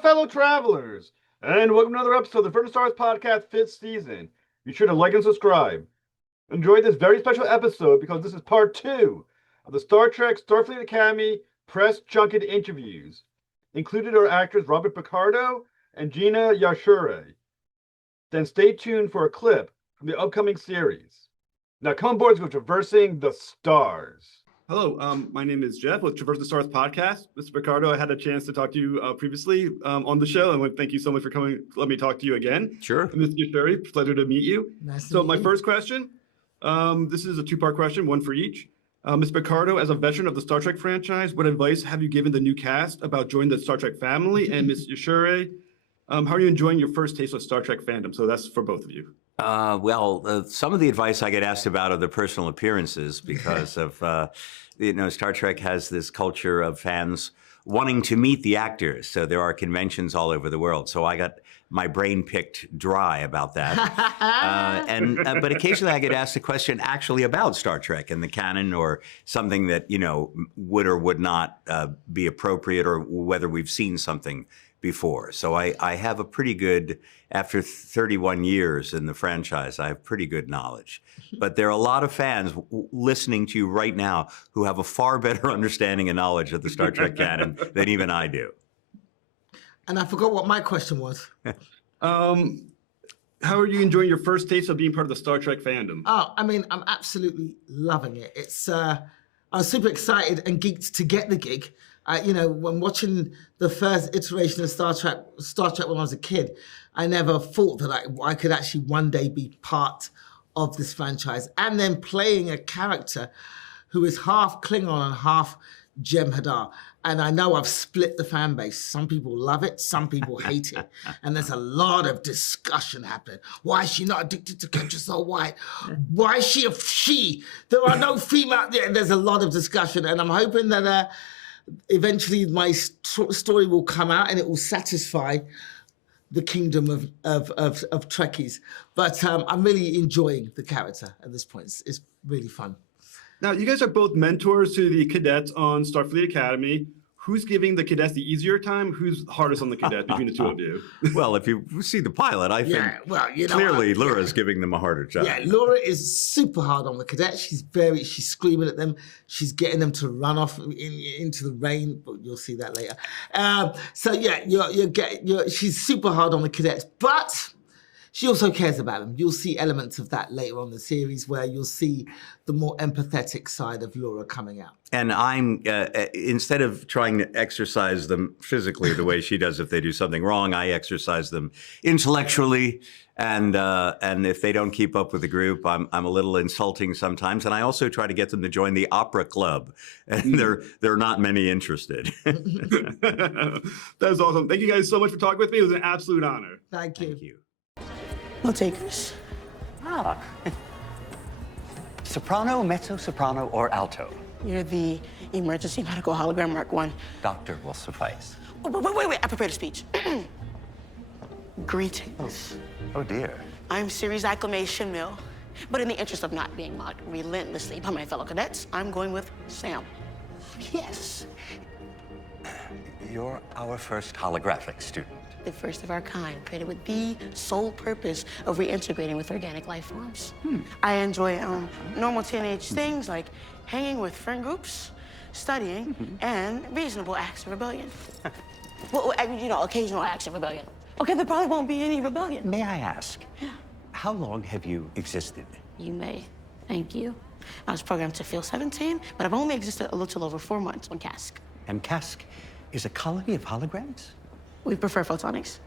fellow travelers, and welcome to another episode of the Further Stars Podcast 5th season. Be sure to like and subscribe. Enjoy this very special episode because this is part 2 of the Star Trek Starfleet Academy press junket interviews. Included are actors Robert Picardo and Gina Yashere. Then stay tuned for a clip from the upcoming series. Now come aboard to go traversing the stars. Hello, my name is Jeff with Traverse the Stars podcast. Mr. Picardo, I had a chance to talk to you previously on the show, and I want to thank you so much for coming. Let me talk to you again. Sure. And Ms. Yashere, pleasure to meet you. Nice to So meet my you. first question, this is a two-part question, one for each. Ms. Picardo, as a veteran of the Star Trek franchise, what advice have you given the new cast about joining the Star Trek family? And Ms. Yashere, how are you enjoying your first taste of Star Trek fandom? So that's for both of you. Some of the advice I get asked about are the personal appearances because of, Star Trek has this culture of fans wanting to meet the actors. So there are conventions all over the world. So I got my brain picked dry about that. But occasionally I get asked a question actually about Star Trek and the canon or something that, would or would not be appropriate or whether we've seen something before. So I have a pretty good, after 31 years in the franchise, I have pretty good knowledge. But there are a lot of fans listening to you right now who have a far better understanding and knowledge of the Star Trek canon than even I do. And I forgot what my question was. How are you enjoying your first taste of being part of the Star Trek fandom? Oh, I mean, I'm absolutely loving it. It's I was super excited and geeked to get the gig. When watching the first iteration of Star Trek when I was a kid, I never thought that I could actually one day be part of this franchise. And then playing a character who is half Klingon and half Jem'Hadar. And I know I've split the fan base. Some people love it, some people hate it. And there's a lot of discussion happening. Why is she not addicted to Capture So White? Why is she a she? There are no female. There's a lot of discussion. And I'm hoping that eventually my story will come out and it will satisfy the kingdom of Trekkies. But I'm really enjoying the character at this point. It's really fun. Now, you guys are both mentors to the cadets on Starfleet Academy. Who's giving the cadets the easier time? Who's hardest on the cadets between the two of you? Well, if you see the pilot, I think clearly Laura's giving them a harder job. Yeah, Laura is super hard on the cadets. She's screaming at them. She's getting them to run off into the rain, but you'll see that later. She's super hard on the cadets, but she also cares about them. You'll see elements of that later on in the series where you'll see the more empathetic side of Laura coming out. And I'm, instead of trying to exercise them physically the way she does if they do something wrong, I exercise them intellectually. And if they don't keep up with the group, I'm a little insulting sometimes. And I also try to get them to join the opera club. And there are not many interested. That's awesome. Thank you guys so much for talking with me. It was an absolute honor. Thank you. Thank you. No takers. Ah. Soprano, mezzo, soprano, or alto? You're the emergency medical hologram Mark 1. Doctor will suffice. Wait. I prepared a speech. Greetings. Oh, dear. I'm Series Acclamation Mill, but in the interest of not being mocked relentlessly by my fellow cadets, I'm going with Sam. Yes. You're our first holographic student. The first of our kind, created with the sole purpose of reintegrating with organic life forms. I enjoy normal teenage things like hanging with friend groups, studying, and reasonable acts of rebellion. Occasional acts of rebellion. Okay, there probably won't be any rebellion. May I ask, how long have you existed? You may. Thank you. I was programmed to feel 17, but I've only existed a little over 4 months on Cask. And Cask is a colony of holograms? We prefer photonics.